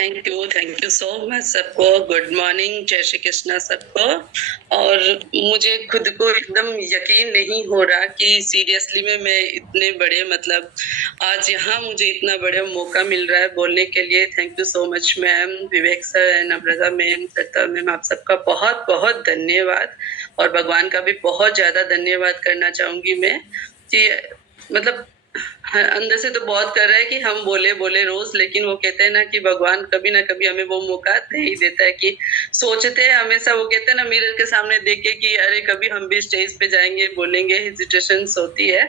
Thank you so much सबको। Good morning, जय श्री कृष्णा सबको। और मुझे खुद को एकदम यकीन नहीं हो रहा कि सीरियसली में मैं इतने बड़े मतलब आज यहाँ मुझे इतना बड़ा मौका मिल रहा है बोलने के लिए। Thank you so much ma'am, Vivek sir and Amrita ma'am, सत्ता मैम, आप सबका बहुत बहुत धन्यवाद। और भगवान का भी बहुत ज्यादा धन्यवाद करना चाहूंगी मैं कि मतलब अंदर से तो बहुत कर रहा है कि हम बोले बोले रोज, लेकिन वो कहते हैं ना कि भगवान कभी ना कभी हमें वो मौका दे ही देता है कि सोचते हैं हमेशा, वो कहते हैं ना मिरर के सामने देख के कि अरे कभी हम भी स्टेज पे जाएंगे बोलेंगे, हेजिटेशन होती है।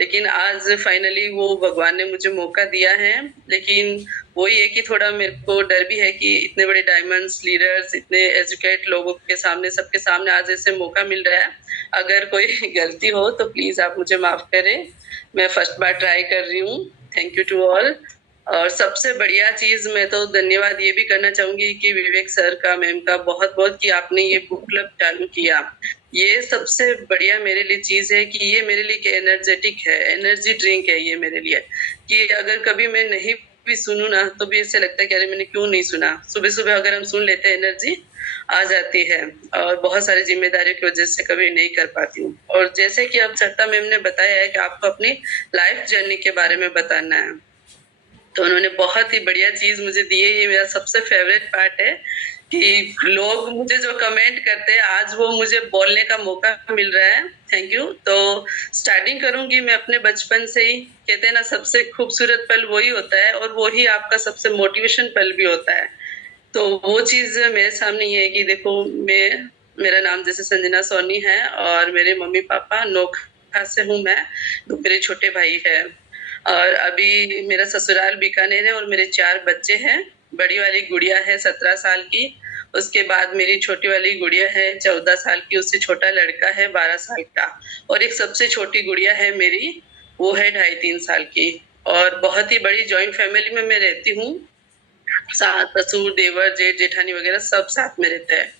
लेकिन आज फाइनली वो भगवान ने मुझे मौका दिया है। लेकिन वही है कि थोड़ा मेरे को डर भी है कि इतने बड़े डायमंड्स लीडर्स, इतने एजुकेट लोगों के सामने, सबके सामने आज ऐसे मौका मिल रहा है। अगर कोई गलती हो तो प्लीज आप मुझे माफ करें, मैं फर्स्ट बार ट्राई कर रही हूँ। Thank you to all. और सबसे बढ़िया चीज मैं तो धन्यवाद ये भी करना चाहूंगी कि विवेक सर का, मैम का बहुत बहुत कि आपने ये बुक क्लब चालू किया। ये सबसे बढ़िया मेरे लिए चीज है कि ये मेरे लिए एनर्जेटिक है, एनर्जी ड्रिंक है ये मेरे लिए। कि अगर कभी मैं नहीं भी सुनू ना तो भी ऐसे लगता है कि अरे मैंने क्यों नहीं सुना। सुबह सुबह अगर हम सुन लेते हैं एनर्जी आ जाती है। और बहुत सारी जिम्मेदारियों की वजह से कभी नहीं कर पाती हूँ। और जैसे कि अब सत्ता मैम ने बताया है कि आपको अपनी लाइफ जर्नी के बारे में बताना है, तो उन्होंने बहुत ही बढ़िया चीज मुझे दी है। ये मेरा सबसे फेवरेट पार्ट है कि लोग मुझे जो कमेंट करते हैं आज वो मुझे बोलने का मौका मिल रहा है। Thank you. तो स्टार्टिंग करूंगी मैं अपने बचपन से ही। कहते हैं ना सबसे खूबसूरत पल वही होता है और वही आपका सबसे मोटिवेशन पल भी होता है। तो वो चीज मेरे सामने ये है कि देखो, मेरा नाम जैसे संजना सोनी है और मेरे मम्मी पापा नोखा से हूँ मैं, तो मेरे छोटे भाई है। और अभी मेरा ससुराल बीकानेर है और मेरे 4 बच्चे हैं। बड़ी वाली गुड़िया है 17 साल की, उसके बाद मेरी छोटी वाली गुड़िया है 14 साल की, उससे छोटा लड़का है 12 साल का, और एक सबसे छोटी गुड़िया है मेरी, वो है 2.5-3 साल की। और बहुत ही बड़ी जॉइंट फैमिली में मैं रहती हूँ। सास ससुर देवर जेठ जेठानी वगैरह सब साथ में रहते हैं।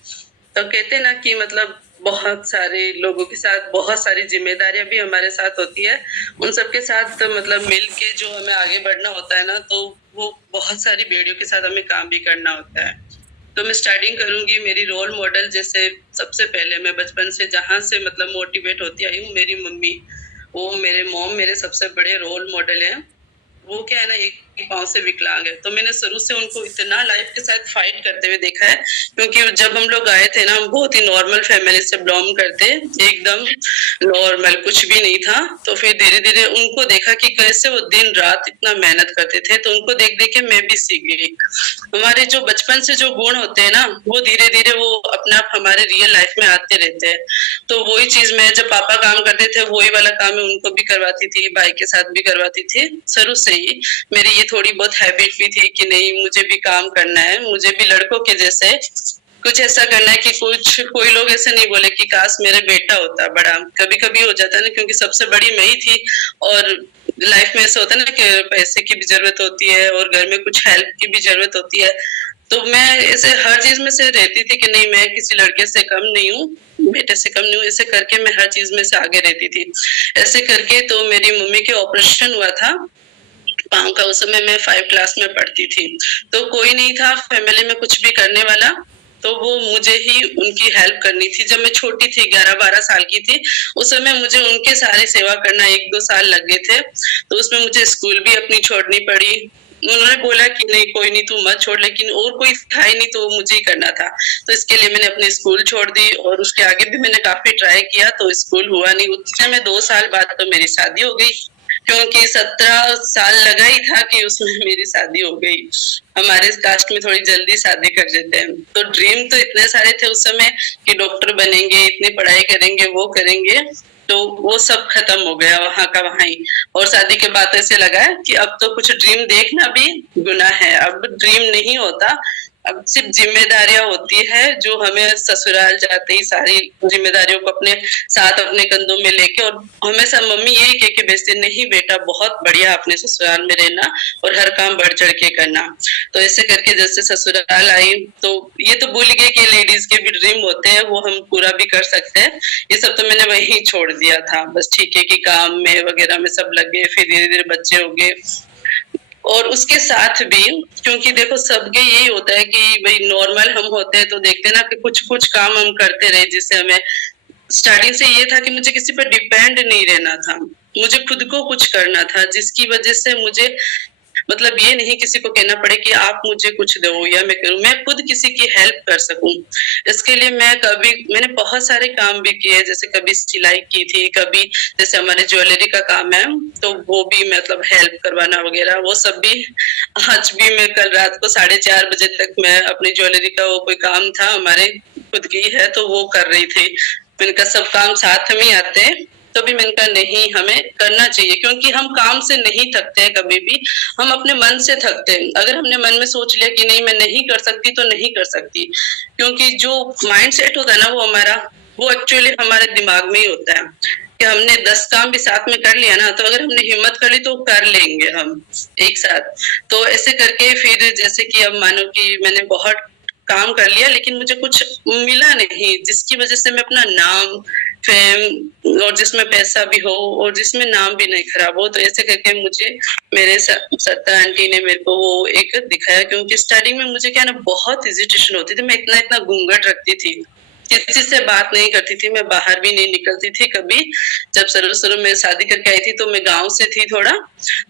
तो कहते हैं ना कि मतलब बहुत सारे लोगों के साथ बहुत सारी जिम्मेदारियां भी हमारे साथ होती है। उन सबके साथ तो मतलब मिल के जो हमें आगे बढ़ना होता है ना, तो वो बहुत सारी बेड़ियों के साथ हमें काम भी करना होता है। तो मैं स्टार्टिंग करूंगी मेरी रोल मॉडल। जैसे सबसे पहले मैं बचपन से जहां से मतलब मोटिवेट होती आई हूँ, मेरी मम्मी, वो मेरे मॉम मेरे सबसे बड़े रोल मॉडल है। वो क्या है ना, एक पांव से विकलांग है, तो मैंने शुरू से उनको इतना लाइफ के साथ फाइट करते हुए देखा है। क्योंकि जब हम लोग आए थे ना, हम बहुत ही नॉर्मल फैमिली से बिलोंग करते, एकदम नॉर्मल, कुछ भी नहीं था। तो फिर धीरे धीरे उनको देखा कि कैसे वो दिन रात इतना मेहनत करते थे, तो उनको देख देख के मैं भी सीख गई। हमारे जो बचपन से जो गुण होते हैं ना, वो धीरे धीरे वो अपने आप हमारे रियल लाइफ में आते रहते हैं। तो वही चीज मैं, जब पापा काम करते थे वही वाला काम मैं उनको भी करवाती थी, भाई के साथ भी करवाती थी। शुरू से ही मेरी ये थोड़ी बहुत हैबिट भी थी कि नहीं मुझे भी काम करना है, मुझे भी लड़कों के जैसे कुछ ऐसा करना है कि कुछ कोई लोग ऐसे नहीं बोले कि काश मेरे बेटा होता बड़ा। कभी कभी हो जाता है ना, क्योंकि सबसे बड़ी मैं ही थी। और लाइफ में ऐसा होता है ना कि पैसे की भी जरूरत होती है और घर में कुछ हेल्प की भी जरूरत होती है। तो मैं ऐसे हर चीज में से रहती थी कि नहीं मैं किसी लड़के से कम नहीं हूँ, बेटे से कम नहीं हूँ। ऐसे करके मैं हर चीज में से आगे रहती थी। ऐसे करके तो मेरी मम्मी के ऑपरेशन हुआ था पाँव का, उस समय मैं 5 क्लास में पढ़ती थी। तो कोई नहीं था फैमिली में कुछ भी करने वाला, तो वो मुझे ही उनकी हेल्प करनी थी। जब मैं छोटी थी 11-12 साल की थी, उस समय मुझे उनके सारी सेवा करना 1-2 साल लग गए थे। तो उसमें मुझे स्कूल भी अपनी छोड़नी पड़ी। उन्होंने बोला कि नहीं कोई नहीं तू मत छोड़, लेकिन और कोई था ही नहीं तो मुझे ही करना था। तो इसके लिए मैंने अपनी स्कूल छोड़ दी और उसके आगे भी मैंने काफी ट्राई किया, तो स्कूल हुआ नहीं। उस समय 2 साल बाद तो मेरी शादी हो गई, क्योंकि 17 साल लगा ही था कि उसमें मेरी शादी हो गई। हमारे कास्ट में थोड़ी जल्दी शादी कर देते हैं। तो ड्रीम तो इतने सारे थे उस समय कि डॉक्टर बनेंगे, इतनी पढ़ाई करेंगे, वो करेंगे। तो वो सब खत्म हो गया वहां का वहां ही। और शादी के बाद ऐसे लगा कि अब तो कुछ ड्रीम देखना भी गुनाह है, अब ड्रीम नहीं होता। अब सिर्फ जिम्मेदारियां होती है जो हमें ससुराल जाते ही सारी जिम्मेदारियों को अपने साथ अपने कंधों में लेके, और हमेशा मम्मी यही कह के भेजती नहीं बेटा बहुत बढ़िया अपने ससुराल में रहना और हर काम बढ़ चढ़ के करना। तो ऐसे करके जैसे ससुराल आई तो ये तो भूल गए कि लेडीज के भी ड्रीम होते हैं, वो हम पूरा भी कर सकते हैं। ये सब तो मैंने वहीं छोड़ दिया था। बस ठीक है कि काम में वगैरह में सब लग गए, फिर धीरे धीरे बच्चे हो गए। और उसके साथ भी, क्योंकि देखो सबके यही होता है कि भाई नॉर्मल हम होते हैं तो देखते हैं ना कि कुछ कुछ काम हम करते रहे, जिससे हमें स्टार्टिंग से ये था कि मुझे किसी पर डिपेंड नहीं रहना था, मुझे खुद को कुछ करना था, जिसकी वजह से मुझे मतलब ये नहीं किसी को कहना पड़े कि आप मुझे कुछ दो या मैं करूं, मैं खुद किसी की हेल्प कर सकूं। इसके लिए मैंने बहुत सारे काम भी किए, जैसे कभी सिलाई की थी, कभी जैसे हमारे ज्वेलरी का काम है तो वो भी मतलब हेल्प करवाना वगैरह, वो सब भी। आज भी मैं कल रात को 4:30 बजे तक मैं अपनी ज्वेलरी का वो कोई काम था हमारे खुद की है तो वो कर रही थी। मैंने कहा सब काम साथ में आते हैं, तो भी मैंने कहा नहीं हमें करना चाहिए, क्योंकि हम काम से नहीं थकते हैं कभी भी, हम अपने मन से थकते हैं। अगर हमने मन में सोच लिया कि नहीं मैं नहीं कर सकती तो नहीं कर सकती, क्योंकि जो माइंड सेट होता है ना वो हमारा, वो एक्चुअली हमारे दिमाग में ही होता है कि हमने 10 काम भी साथ में कर लिया ना, तो अगर हमने हिम्मत कर ली तो कर लेंगे हम एक साथ। तो ऐसे करके फिर जैसे कि अब मानो कि मैंने बहुत काम कर लिया लेकिन मुझे कुछ मिला नहीं, जिसकी वजह से मैं अपना नाम, फेम, और जिसमें पैसा भी हो और जिसमें नाम भी नहीं खराब हो, तो ऐसे करके मुझे मेरे सत्ता आंटी ने मेरे को वो एक दिखाया। क्योंकि स्टार्टिंग में मुझे क्या ना बहुत हेजिटेशन होती थी, मैं इतना इतना घूंघट रखती थी, किसी से बात नहीं करती थी, मैं बाहर भी नहीं निकलती थी कभी। जब शुरू में शादी करके आई थी तो मैं गांव से थी थोड़ा,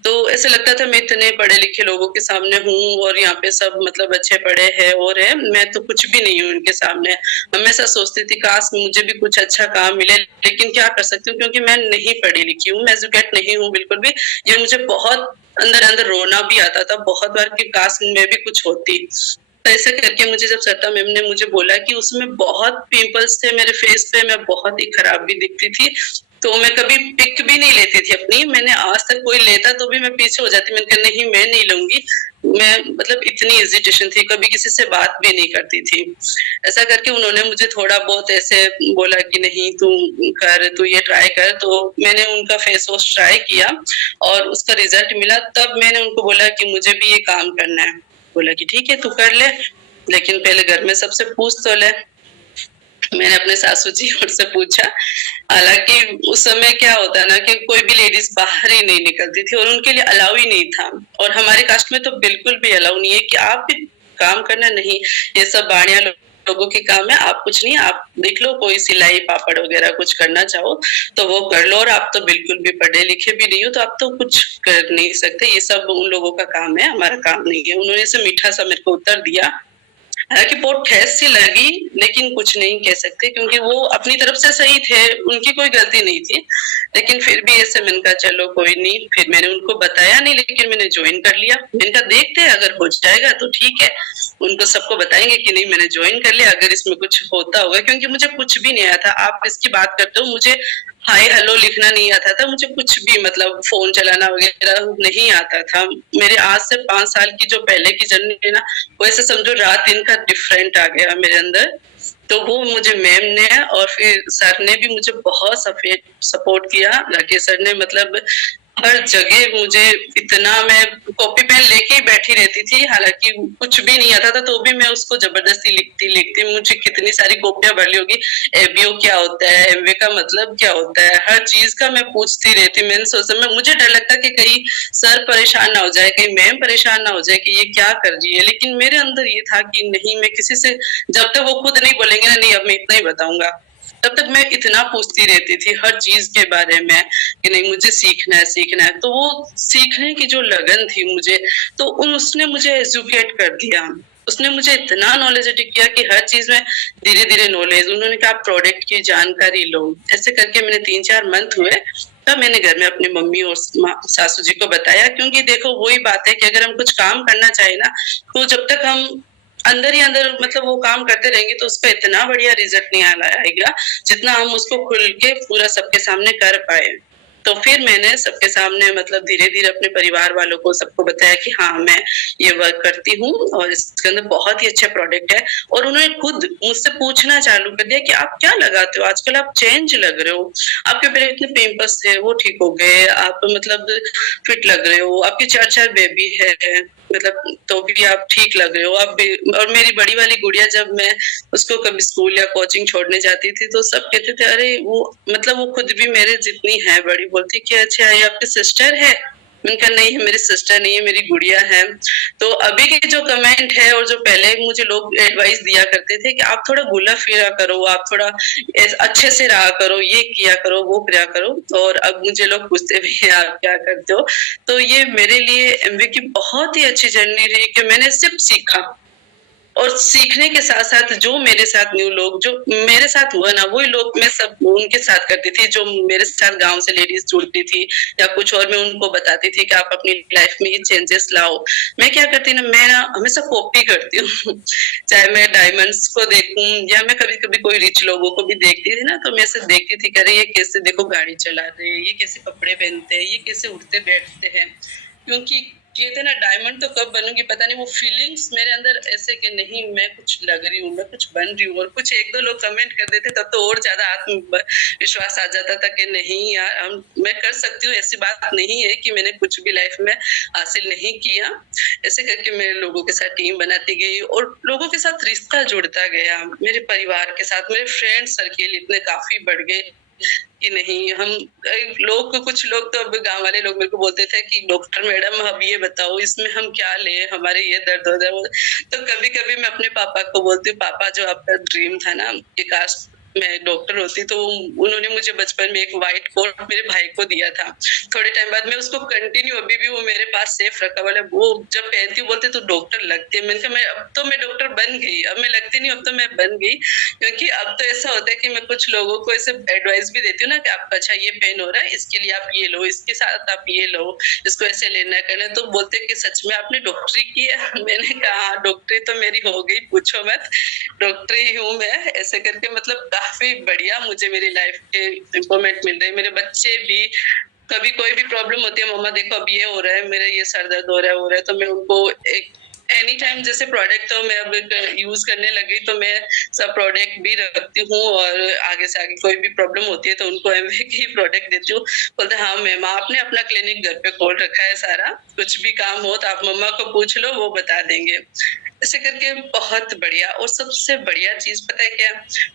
तो ऐसे लगता था मैं इतने पढ़े लिखे लोगों के सामने हूँ और यहाँ पे सब मतलब अच्छे पढ़े हैं और है, मैं तो कुछ भी नहीं हूँ उनके सामने। हमेशा सोचती थी काश मुझे भी कुछ अच्छा काम मिले, लेकिन क्या कर सकती हूँ क्योंकि मैं नहीं पढ़ी लिखी हूँ, मैं एजुकेट नहीं हूँ बिल्कुल भी। ये मुझे बहुत अंदर अंदर रोना भी आता था बहुत बार कि काश मैं भी कुछ होती। तो ऐसे करके मुझे जब सत्ता मैम ने मुझे बोला कि उसमें बहुत पिंपल्स थे मेरे फेस पे, मैं बहुत ही खराब भी दिखती थी, तो मैं कभी पिक भी नहीं लेती थी अपनी। मैंने आज तक कोई लेता तो भी मैं पीछे हो जाती, मैंने कहा नहीं मैं नहीं लूंगी। मैं मतलब इतनी हेजिटेशन थी, कभी किसी से बात भी नहीं करती थी। ऐसा करके उन्होंने मुझे थोड़ा बहुत ऐसे बोला कि नहीं तू कर, तू ये ट्राई कर, तो मैंने उनका फेस वॉश ट्राई किया और उसका रिजल्ट मिला। तब मैंने उनको बोला कि मुझे भी ये काम करना है। बोला कि ठीक है तू कर ले, लेकिन पहले घर में सबसे पूछ तो ले। मैंने अपने सासू जी और से पूछा। हालांकि उस समय क्या होता ना कि कोई भी लेडीज बाहर ही नहीं निकलती थी और उनके लिए अलाउ ही नहीं था, और हमारे कास्ट में तो बिल्कुल भी अलाउ नहीं है कि आप भी काम करना नहीं, ये सब बाणिया लोगों के काम है, आप कुछ नहीं, आप देख लो कोई सिलाई पापड़ वगैरह कुछ करना चाहो तो वो कर लो, और आप तो बिल्कुल भी पढ़े लिखे भी नहीं हो तो आप तो कुछ कर नहीं सकते, ये सब उन लोगों का काम है, हमारा काम नहीं है। उन्होंने से मीठा सा मेरे को उत्तर दिया। हालांकि बहुत ठेस सी लगी, लेकिन कुछ नहीं कह सकते क्योंकि वो अपनी तरफ से सही थे, उनकी कोई गलती नहीं थी। लेकिन फिर भी ऐसे मैंने कहा चलो कोई नहीं, फिर मैंने उनको बताया नहीं, लेकिन मैंने ज्वाइन कर लिया। मैंने कहा देखते हैं अगर हो जाएगा तो ठीक है, उनको सबको बताएंगे कि नहीं मैंने ज्वाइन कर लिया, अगर इसमें कुछ होता होगा, क्योंकि मुझे कुछ भी नहीं आया था। आप इसकी बात करते हो, मुझे हाय हेलो लिखना नहीं आता था, मुझे कुछ भी मतलब फोन चलाना वगैरह नहीं आता था। मेरे आज से 5 साल की जो पहले की जर्नी है ना, वैसे समझो रात दिन का डिफरेंट आ गया मेरे अंदर। तो वो मुझे मैम ने और फिर सर ने भी मुझे बहुत सपोर्ट किया। राकेश सर ने मतलब हर जगह मुझे इतना, मैं कॉपी पेन लेके ही बैठी रहती थी, हालांकि कुछ भी नहीं आता था तो भी मैं उसको जबरदस्ती लिखती लिखती, मुझे कितनी सारी कॉपियां भर ली होगी। एबीओ क्या होता है, एमवे का मतलब क्या होता है, हर चीज का मैं पूछती रहती। मैंने सोचा, मैं मुझे डर लगता कि कहीं सर परेशान ना हो जाए, कहीं मैम परेशान ना हो जाए कि ये क्या कर रही है, लेकिन मेरे अंदर ये था कि नहीं, मैं किसी से जब तक वो खुद नहीं बोलेंगे ना नहीं अब मैं इतना ही बताऊंगा, तब तक मैं इतना पूछती रहती थी हर चीज के बारे में कि नहीं मुझे सीखना है सीखना है। तो वो सीखने की जो लगन थी मुझे, तो उसने मुझे एजुकेट कर दिया, उसने मुझे इतना नॉलेजेटिव किया कि हर चीज में धीरे धीरे नॉलेज। उन्होंने कहा प्रोडक्ट की जानकारी लो, ऐसे करके मैंने 3-4 मंथ हुए, तब मैंने घर में अपनी मम्मी और सासू जी को बताया। क्योंकि देखो वही बात है कि अगर हम कुछ काम करना चाहे ना, तो जब तक हम अंदर ही अंदर मतलब वो काम करते रहेंगे तो उसका इतना बढ़िया रिजल्ट नहीं आएगा जितना हम उसको खुल के पूरा सबके सामने कर पाए। तो फिर मैंने सबके सामने मतलब धीरे धीरे अपने परिवार वालों को सबको बताया कि हाँ मैं ये वर्क करती हूँ और इसके अंदर बहुत ही अच्छा प्रोडक्ट है। और उन्होंने खुद मुझसे पूछना चालू कर दिया कि आप क्या लगाते हो, आजकल आप चेंज लग रहे हो, आपके पहले इतने पिंपल्स थे वो ठीक हो गए, आप मतलब फिट लग रहे हो, आपकी 4-4 बेबी है मतलब तो भी आप ठीक लग रहे हो आप भी। और मेरी बड़ी वाली गुड़िया जब मैं उसको कभी स्कूल या कोचिंग छोड़ने जाती थी तो सब कहते थे अरे वो मतलब वो खुद भी मेरे जितनी है बड़ी, बोलती कि अच्छा ये आपकी सिस्टर है। मैंने कहा नहीं, मेरी सिस्टर नहीं है, मेरी गुड़िया है। तो अभी के जो कमेंट है और जो पहले मुझे लोग एडवाइस दिया करते थे कि आप थोड़ा घुला फिरा करो, आप थोड़ा अच्छे से रहा करो, ये किया करो, वो किया करो, और अब मुझे लोग पूछते भी हैं आप क्या करते हो। तो ये मेरे लिए एमवे की बहुत ही अच्छी जर्नी रही कि मैंने सिर्फ सीखा, और सीखने के साथ साथ जो मेरे साथ न्यू लोग जो मेरे साथ हुआ ना, वही लोग मैं सब उनके साथ करती थी, जो मेरे साथ गांव से लेडीज जुड़ती थी या कुछ और, मैं उनको बताती थी कि आप अपनी लाइफ में ये चेंजेस लाओ। मैं क्या करती ना, मैं ना हमेशा कॉपी करती हूँ चाहे मैं डायमंड्स को देखूं या मैं कभी कभी कोई रिच लोगों को भी देखती थी ना, तो मैं ऐसे देखती थी, करे ये कैसे देखो गाड़ी चला रहे हैं, ये कैसे कपड़े पहनते हैं, ये कैसे उठते बैठते हैं। क्योंकि कहते ना, डायमंड तो कब बनूंगी पता नहीं, वो फीलिंग्स मेरे अंदर ऐसे कि नहीं मैं कुछ लग रही हूँ, मैं कुछ बन रही हूँ। और कुछ एक दो लोग कमेंट कर देते तब तो और ज्यादा आत्मविश्वास आ जाता था कि नहीं यार, हम मैं कर सकती हूँ, ऐसी बात नहीं है कि मैंने कुछ भी लाइफ में हासिल नहीं किया। ऐसे करके मैं लोगों के साथ टीम बनाती गई और लोगों के साथ रिश्ता जुड़ता गया, मेरे परिवार के साथ मेरे फ्रेंड सर्किल इतने काफी बढ़ गए कि नहीं हम लोग, कुछ लोग तो अब गांव वाले लोग मेरे को बोलते थे कि डॉक्टर मैडम अब ये बताओ इसमें हम क्या ले, हमारे ये दर्द हो रहा है। तो कभी कभी मैं अपने पापा को बोलती हूँ, पापा जो आपका ड्रीम था ना कि काश मैं डॉक्टर होती, तो उन्होंने मुझे बचपन में एक व्हाइट कोट मेरे भाई को दिया था। थोड़े टाइम बाद मैं उसको कंटिन्यू, अभी भी वो मेरे पास सेफ रखा वाला, वो जब पहनती हूँ बोलते तो डॉक्टर लगती है। मैंने कहा मैं अब तो मैं डॉक्टर बन गई, अब मैं लगती नहीं, अब तो मैं बन गई। क्योंकि अब तो ऐसा होता है कि मैं कुछ लोगों को ऐसे एडवाइस भी देती हूँ ना कि आपका अच्छा ये पेन हो रहा है, इसके लिए आप ये लो, इसके साथ आप ये लो, इसको ऐसे लेना करना। तो बोलते कि सच में आपने डॉक्टरी की है? मैंने कहा हाँ, डॉक्टरी तो मेरी हो गई, पूछो मत, डॉक्टरी हूँ मैं। ऐसे करके मतलब काफी बढ़िया मुझे मेरी लाइफ के इम्प्रूवमेंट मिल रही है। मेरे बच्चे भी कभी कोई भी प्रॉब्लम होती है, मम्मा देखो अब ये हो रहा है, मेरा ये सर दर्द हो रहा है, तो मैं उनको एक एनी टाइम जैसे प्रोडक्ट तो मैं अब यूज करने लगी, तो मैं सब प्रोडक्ट भी रखती हूँ, और आगे से आगे कोई भी प्रॉब्लम होती है तो उनको एमवे की प्रोडक्ट देती हूँ। बोलते हाँ मैम, आपने अपना क्लिनिक घर पे खोल रखा है सारा, कुछ भी काम हो तो आप मम्मा को पूछ लो, वो बता देंगे। ऐसे करके बहुत बढ़िया। और सबसे बढ़िया चीज पता है क्या,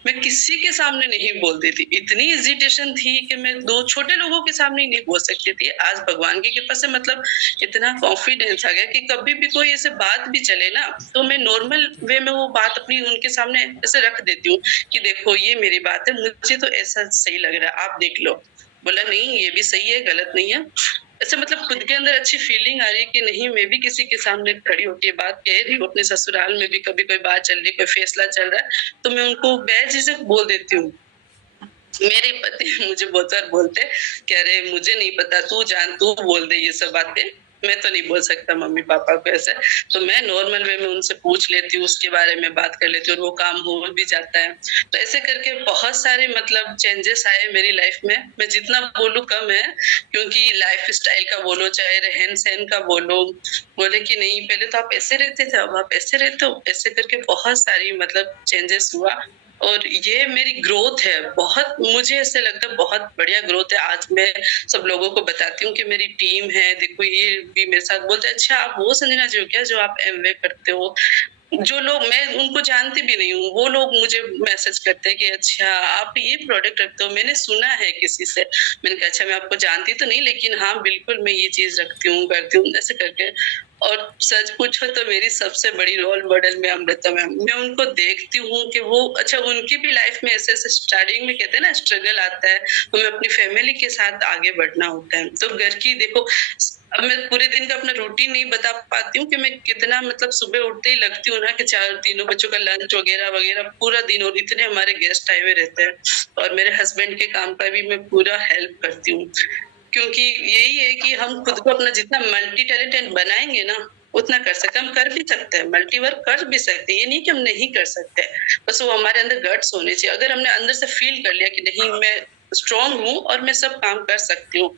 मैं किसी के सामने नहीं बोलती थी, इतनी इजिटेशन थी कि मैं दो छोटे लोगों के सामने नहीं बोल सकती थी। आज भगवान की कृपा से मतलब इतना कॉन्फिडेंस आ गया कि कभी भी कोई ऐसे बात भी चले ना, तो मैं नॉर्मल वे में वो बात अपनी उनके सामने ऐसे रख देती हूँ कि देखो ये मेरी बात है, मुझे तो ऐसा सही लग रहा है, आप देख लो। बोला नहीं ये भी सही है, गलत नहीं है। ऐसे मतलब खुद के अंदर अच्छी फीलिंग आ रही है कि नहीं, मैं भी किसी के सामने खड़ी होकर बात कह रही हूँ। अपने ससुराल में भी कभी कोई बात चल रही, कोई फैसला चल रहा है, तो मैं उनको बेझिझक बोल देती हूँ। मेरे पति मुझे बहुत बार बोलते कि अरे मुझे नहीं पता, तू जान, तू बोल दे ये सब बातें, मैं तो नहीं बोल सकता मम्मी पापा को ऐसे। तो मैं नॉर्मल वे में उनसे पूछ लेती हूँ, उसके बारे में बात कर लेती हूँ, और वो काम हो भी जाता है। तो ऐसे करके बहुत सारे मतलब चेंजेस आए मेरी लाइफ में। मैं जितना बोलूँ कम है, क्योंकि लाइफ स्टाइल का बोलो चाहे रहन सहन का बोलो, बोले कि नहीं पहले तो आप ऐसे रहते थे, अब आप ऐसे रहते हो। ऐसे करके बहुत सारी मतलब चेंजेस हुआ, और ये मेरी ग्रोथ है। बहुत मुझे ऐसे लगता है बहुत बढ़िया ग्रोथ है। आज मैं सब लोगों को बताती हूँ कि मेरी टीम है, देखो ये भी मेरे साथ बोलते, अच्छा आप वो संजना जी हो क्या जो आप एमवे करते हो? जो लोग मैं उनको जानती भी नहीं हूँ, वो लोग मुझे मैसेज करते हैं कि अच्छा आप ये प्रोडक्ट रखते हो, मैंने सुना है किसी से। मैंने कहा अच्छा मैं आपको जानती तो नहीं, लेकिन हाँ बिल्कुल मैं ये चीज रखती हूँ, करती हूँ, ऐसे करके। और सच पूछो तो मेरी सबसे बड़ी रोल मॉडल में अमृता मैम। मैं उनको देखती हूँ कि वो अच्छा उनकी भी लाइफ में ऐसे ऐसे स्टार्टिंग में कहते हैं ना स्ट्रगल आता है, तो मैं अपनी फैमिली के साथ आगे बढ़ना होता है। तो घर की देखो, अब मैं पूरे दिन का अपना रूटीन नहीं बता पाती हूँ कि मैं कितना मतलब सुबह उठते ही लगती हूँ ना कि चार तीनों बच्चों का लंच वगैरह वगैरह पूरा दिन, और इतने हमारे गेस्ट आए हुए रहते हैं, और मेरे हस्बैंड के काम का भी मैं पूरा हेल्प करती हूँ। क्योंकि यही है कि हम खुद को अपना जितना मल्टी टैलेंटेड बनाएंगे ना, उतना कर सकते, हम कर भी सकते हैं, मल्टीवर्क कर भी सकते हैं, ये नहीं कि हम नहीं कर सकते। बस वो हमारे अंदर गट्स होने चाहिए। अगर हमने अंदर से फील कर लिया कि नहीं मैं स्ट्रांग हूँ और मैं सब काम कर सकती हूँ,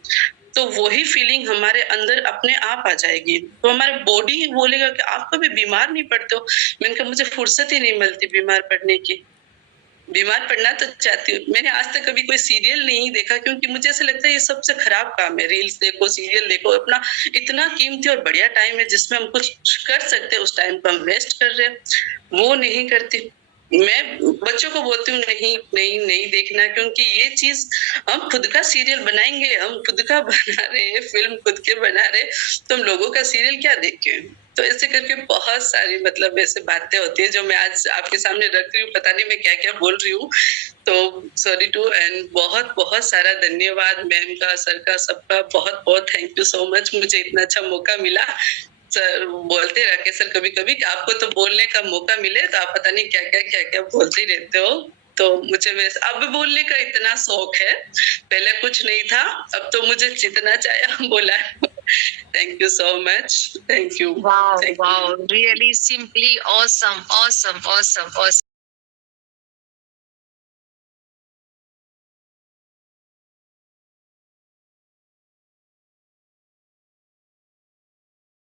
तो वही फीलिंग हमारे अंदर अपने आप आ जाएगी। तो हमारे बॉडी बोलेगा कि आप कभी बीमार नहीं पड़ते हो। मैंने कहा मुझे फुर्सत ही नहीं मिलती बीमार पड़ने की। बीमार पड़ना तो चाहती हूँ। मैंने आज तक कभी कोई सीरियल नहीं देखा, क्योंकि मुझे ऐसा लगता है ये सबसे खराब काम है। रील्स देखो, सीरियल देखो, अपना इतना कीमती और बढ़िया टाइम है जिसमें हम कुछ कर सकते हैं, उस टाइम को हम वेस्ट कर रहे हैं, वो नहीं करती। मैं बच्चों को बोलती हूँ नहीं नहीं नहीं देखना, क्योंकि ये चीज हम खुद का सीरियल बनाएंगे, हम खुद का बना रहे हैं, फिल्म खुद के बना रहे, तो हम लोगों का सीरियल क्या देखें। तो ऐसे करके बहुत सारी मतलब ऐसे बातें होती है जो मैं आज आपके सामने रख रही हूँ, पता नहीं मैं क्या क्या बोल रही हूँ। तो सॉरी टू, एंड बहुत बहुत सारा धन्यवाद मैम का, सर का, सबका बहुत बहुत थैंक यू सो मच, मुझे इतना अच्छा मौका मिला। सर बोलते रखे सर कभी कभी आपको तो बोलने का मौका मिले तो आप पता नहीं क्या क्या बोलते ही रहते हो। तो मुझे वैसे अब बोलने का इतना शौक है, पहले कुछ नहीं था, अब तो मुझे जितना चाहे बोला। Thank you so much, thank you. Wow, wow, really simply awesome, awesome, awesome, awesome.